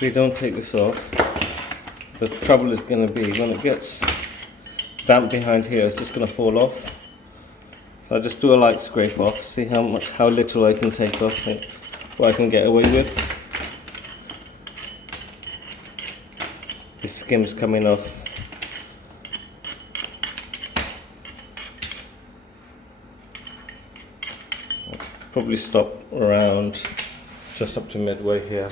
if we don't take this off, the trouble is going to be when it gets damp behind here, it's just going to fall off. So I just do a light scrape off, see how little I can take off, what I can get away with. The skim's coming off. I'll probably stop around just up to midway here.